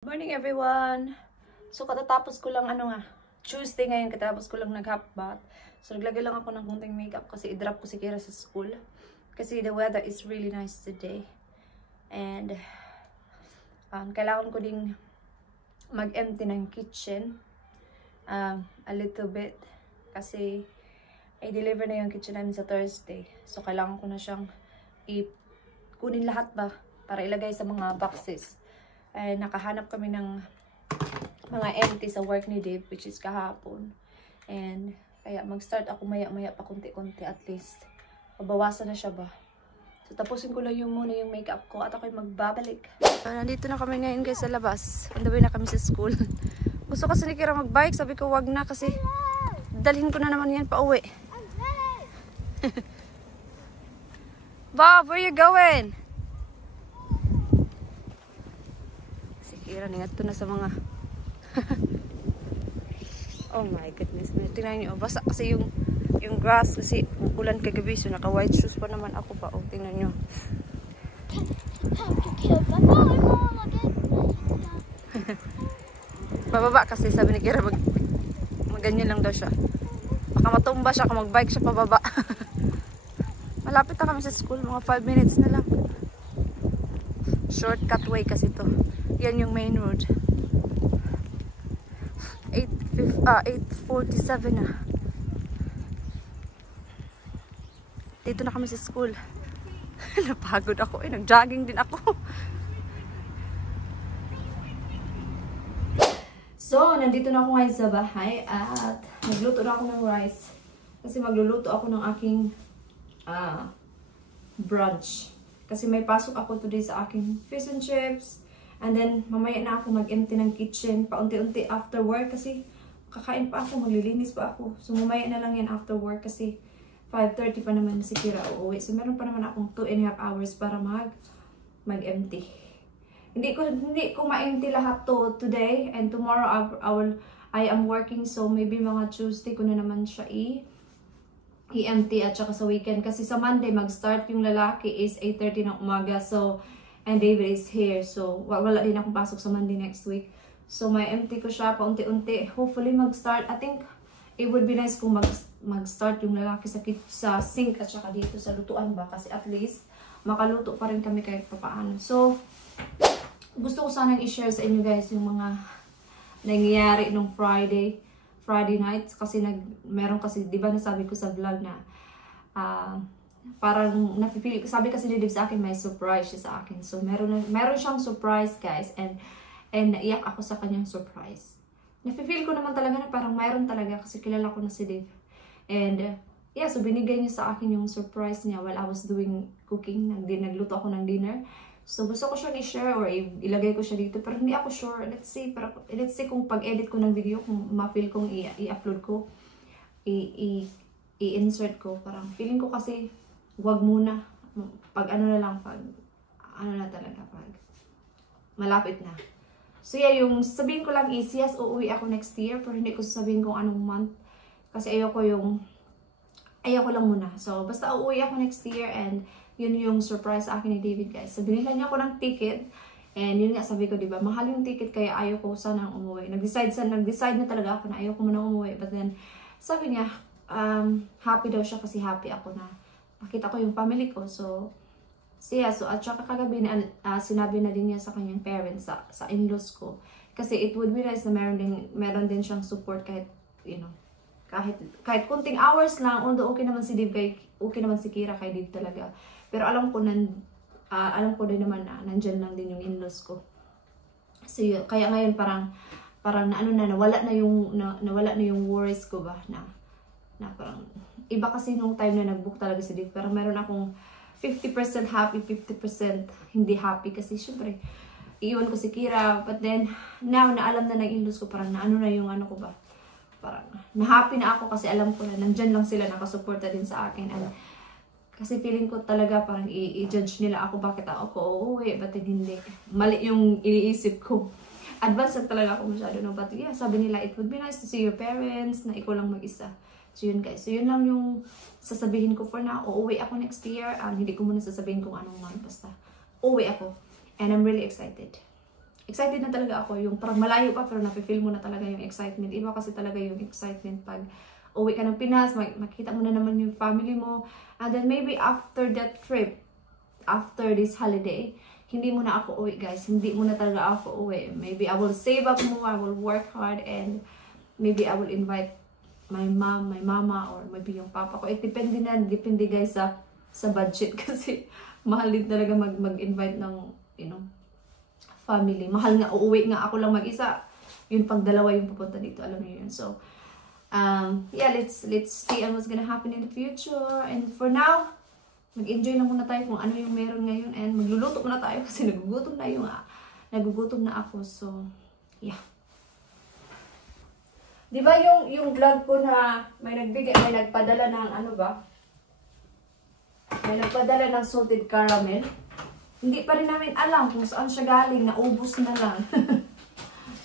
Morning everyone! So katatapos ko lang Tuesday ngayon, katatapos ko lang nag-half bath. So naglagay lang ako ng konting makeup kasi i-drop ko si Kira sa school. Kasi the weather is really nice today. And kailangan ko ding mag-empty ng kitchen a little bit. Kasi i-deliver na yung kitchen namin sa Thursday. So kailangan ko na siyang kunin lahat ba para ilagay sa mga boxes. Nakahanap kami ng mga empty sa work ni Dave, which is kahapon. And kaya mag-start ako maya-maya pa konti-konti, at least mabawasan na siya ba. So tapusin ko lang muna yung makeup ko at ako'y magbabalik. Nandito na kami ngayon guys sa labas. On the way na kami sa school. Gusto kasi ni Kira mag-bike, sabi ko wag na kasi dalhin ko na naman yan pa uwi. Bob, where you going? Kira ningat to na sa mga oh my goodness, tingnan nyo, basa kasi yung grass kasi ulan kagabi, so naka white shoes pa naman ako pa. Oh, tingnan nyo. Bababa kasi sabi ni Kira maganyan lang daw siya, baka matumba siya kung magbike siya pababa. Malapit na kami sa school, mga 5 minutes na lang. Shortcut way kasi to. Yan yung main road. 8:47 na. Dito na kami sa school. Napagod ako. Nag-jogging din ako. So, nandito na ako ngayon sa bahay at nagluto na ako ng rice. Kasi magluluto ako ng aking brunch. Kasi may pasok ako today sa aking fish and chips. And then, mamaya na ako mag-empty ng kitchen. Paunti-unti after work kasi kakain pa ako, maglilinis pa ako. So, mamaya na lang yan after work kasi 5:30 pa naman si Kira uuwi. So, meron pa naman akong 2.5 hours para mag-empty. Hindi ko ma-empty lahat to today. And tomorrow, I am working. So, maybe mga Tuesday ko na naman siya i-empty at saka sa weekend. Kasi sa Monday, mag-start yung lalaki is 8:30 ng umaga. So, and David is here. So, wala din akong pasok sa Monday next week. So, may empty ko siya paunti-unti. Hopefully, mag-start. I think it would be nice kung mag-start yung lalaki sa sink at saka dito sa lutuan ba. Kasi at least, makaluto pa rin kami kahit papaano. So, gusto ko sanang i-share sa inyo guys yung mga nangyayari nung Friday night. Kasi meron kasi, di ba nasabi ko sa vlog na parang nafe-feel, sabi kasi ni Dave sa akin may surprise siya sa akin. So meron siyang surprise guys, and naiyak ako sa kanyang surprise. Nafe-feel ko naman talaga na parang mayroon talaga kasi kilala ko na si Dave. And yeah, so binigay niya sa akin yung surprise niya while I was doing cooking. Nagluto ako ng dinner. So gusto ko siyang i-share or ilagay ko siya dito, pero hindi ako sure. Let's see kung pag-edit ko ng video, kung ma-feel kong i-upload ko, i-insert ko. Parang feeling ko kasi wag muna. Pag malapit na. So yeah, yung sabihin ko lang is, yes, uuwi ako next year, pero hindi ko sasabihin kung anong month. Kasi ayoko lang muna. So basta uuwi ako next year, and yun yung surprise sa akin ni David guys. So binila niya ako ng ticket, and yun nga sabi ko, diba, mahal yung ticket kaya ayoko sanang umuwi. Nag-decide na talaga ako na ayoko muna umuwi. But then, sabi niya, happy daw siya kasi happy ako na makita ko yung family ko. So yeah, so at saka kagabi sinabi na din niya sa kanyang parents, sa in-laws ko. Kasi it would be nice na meron din siyang support kahit, you know, kahit kunting hours lang. Although okay naman si Dave, okay naman si Kira kay Dave talaga. Pero alam ko din naman na nandyan lang din yung in-laws ko. So kaya ngayon parang nawala na yung worries ko ba na parang iba kasi nung time na nag-book talaga si Dave. Pero meron akong 50% happy, 50% hindi happy. Kasi syempre, iiwan ko si Kira. But then, now na alam na ng in-laws ko, parang na yung ko ba. Parang na-happy na ako kasi alam ko na nandyan lang sila, nakasuporta din sa akin. And, kasi feeling ko talaga parang i-judge nila ako bakit ako uuwi. But then hindi. Mali yung iniisip ko. Advance talaga ako masyado. No? But yeah, sabi nila, it would be nice to see your parents na ikaw lang mag-isa. So yun guys, so yun lang yung sasabihin ko for now. Uuwi ako next year. Hindi ko muna sasabihin kung anong month, basta uuwi ako. And I'm really excited. excited na talaga ako. Yung parang malayo pa pero nafe-feel mo na talaga yung excitement. Iba kasi talaga yung excitement pag uwi ka ng Pinas, makita mo na naman yung family mo. And then maybe after that trip, after this holiday, hindi mo na ako uwi guys. Hindi mo na talaga ako uwi. Maybe I will save up more, I will work hard, and maybe I will invite my mom, my mama, or maybe yung papa ko. Depende guys sa budget kasi mahal din talaga mag-invite ng, you know, family. Mahal nga, uuwi nga ako lang mag-isa. Yun pag dalawa yung pupunta dito, alam niyo yun. So, yeah, let's see what's gonna happen in the future. And for now, mag-enjoy lang muna tayo kung ano yung meron ngayon. And magluluto muna tayo kasi nagugutom na ako. So, yeah. Di ba yung vlog ko na may nagpadala ng ano ba? May nagpadala ng salted caramel. Hindi pa rin namin alam kung saan siya galing. Naubos na lang.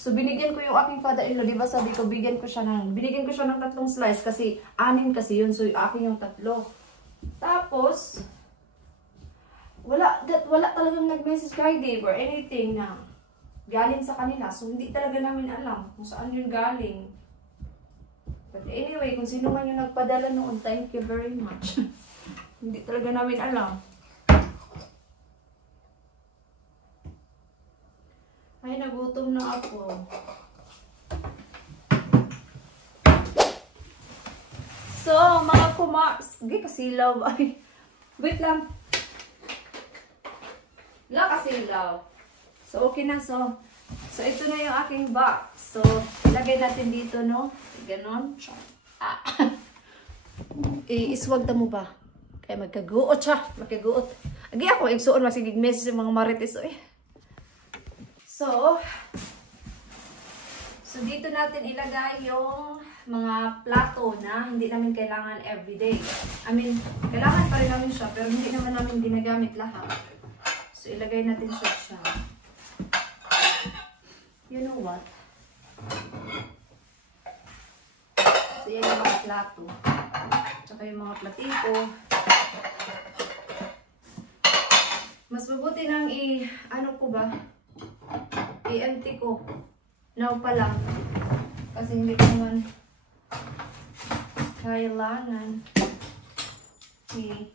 So, binigyan ko yung aking father-in-law. Diba sabi ko, binigyan ko siya ng 3 slice kasi 6 kasi yun. So, yung aking yung 3. Tapos, wala talagang nag-message kay Dave or anything na galing sa kanila. So, hindi talaga namin alam kung saan yun galing. But anyway, kung sino man yung nagpadala noon, thank you very much. Hindi talaga namin alam. Ay, nagutom na ako. So, mga kumars. Hindi kasilaw. Ay, wait lang. Wala kasilaw. So, okay na. So, ito na yung aking box. So, ilagay natin dito, no? Ganon. Iswag mo ba? Kaya magkaguot siya. Magkaguot. Agi ako, igsuon, masigig message yung mga marites. So, dito natin ilagay yung mga plato na hindi namin kailangan everyday. I mean, kailangan pa rin namin siya, pero hindi naman namin ginagamit lahat. So, ilagay natin siya. You know what? So, yan yung mga plato. Tsaka yung mga platito. Mas mabuti nang i-empty ko. Now pa lang. Kasi hindi ko naman kailangan. Okay.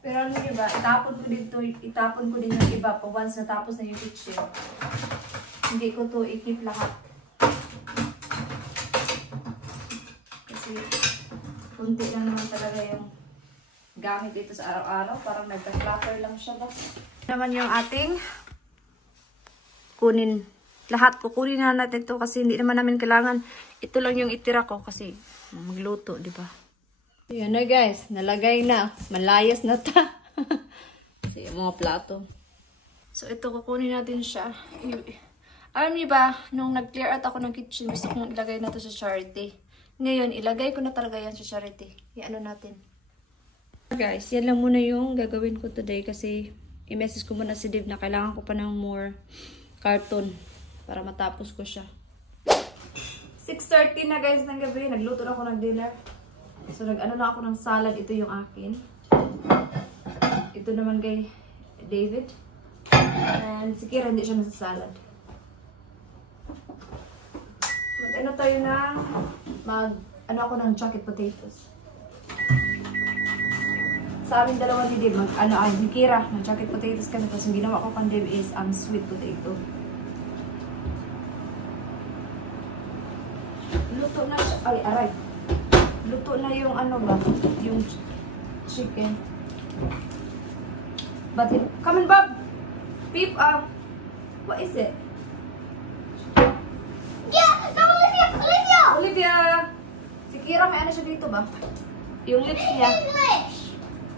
Pero ano diba, itapon ko din yung iba pa once natapos na yung kitchen. Hindi ko to i-keep lahat. Kasi kunti lang naman talaga yung gamit dito sa araw-araw. Parang nagka-clutter lang siya ba? Naman yung ating kunin. Lahat kukunin na natin ito kasi hindi naman namin kailangan. Ito lang yung itira ko kasi magluto, di ba? Yan na guys, nalagay na. Malayas na ta. Kasi yung mga plato. So ito, kukunin natin siya. Alam niyo ba, nung nag-clear out ako ng kitchen, gusto kong ilagay na to sa charity. Ngayon, ilagay ko na talaga yan sa charity. Iano natin. Guys, yan lang muna yung gagawin ko today kasi i-message ko muna si Dave na kailangan ko pa ng more carton para matapos ko siya. 6:30 na guys ng gabi. Nagluto na ako ng dinner. So, nag-ano na ako ng salad. Ito yung akin. Ito naman kay David. And si Kira, hindi siya nasa salad. Mag-ano tayo ng ano ako ng jacket potatoes. Sa aming dalawa ni Dave, ni Kira, mag-jacket potatoes kami. Tapos yung ginawa ko kang Dave is ang sweet potato. Luto na siya. Ay, aray. Luto na yung ano ba? Yung chicken. But come on, Bob! Peep up! What is it? Yeah! No, Olivia! Olivia! Olivia! Si Kira, may ano siya dito ba? Yung lips niya. English!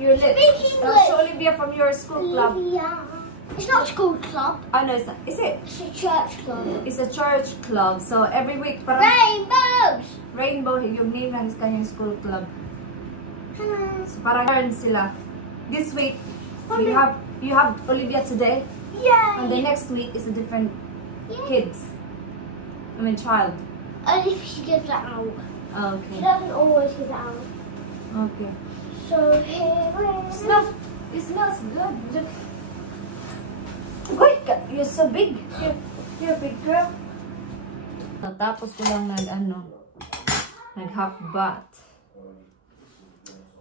Your lips. Speak English! So, Olivia from your school club. Olivia. It's not a school club. Oh, no, it's not. Is it? It's a church club. It's a church club. So, every week, parang Rainbows! Rainbow, yung name ng kanyang school club. Hello. So, parang turn sila. This week, so you have Olivia today. Yay! And the next week is a different kids. I mean, child. Only if she gives that out. Okay. She doesn't always give it out. Okay. So here we It smells good. Look. Wait, you're so big. You're a big girl. Tapos ko lang nag-half-bath.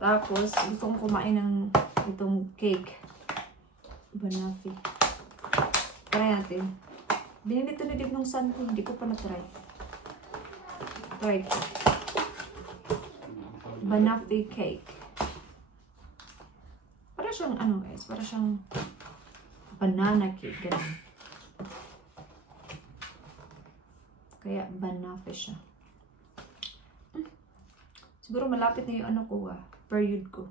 Tapos, gusto kong kumain ng itong cake. Banafi. Try natin. Binili ito ni Dip nung son ko. Hindi ko pa na-try. Try ko. Banafi cake. Para siyang guys. Para siyang banana cake. Ganun. Kaya banafi siya. Siguro malapit na yung period ko.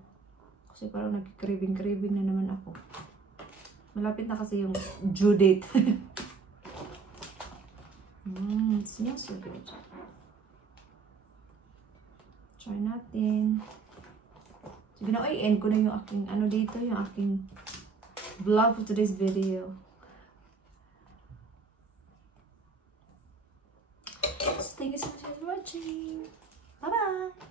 Kasi parang nag-craving na naman ako. Malapit na kasi yung due date. It smells so good. Try natin. Sige na, end ko na yung aking, yung aking vlog for today's video. So, thank you so much for watching. Bye-bye!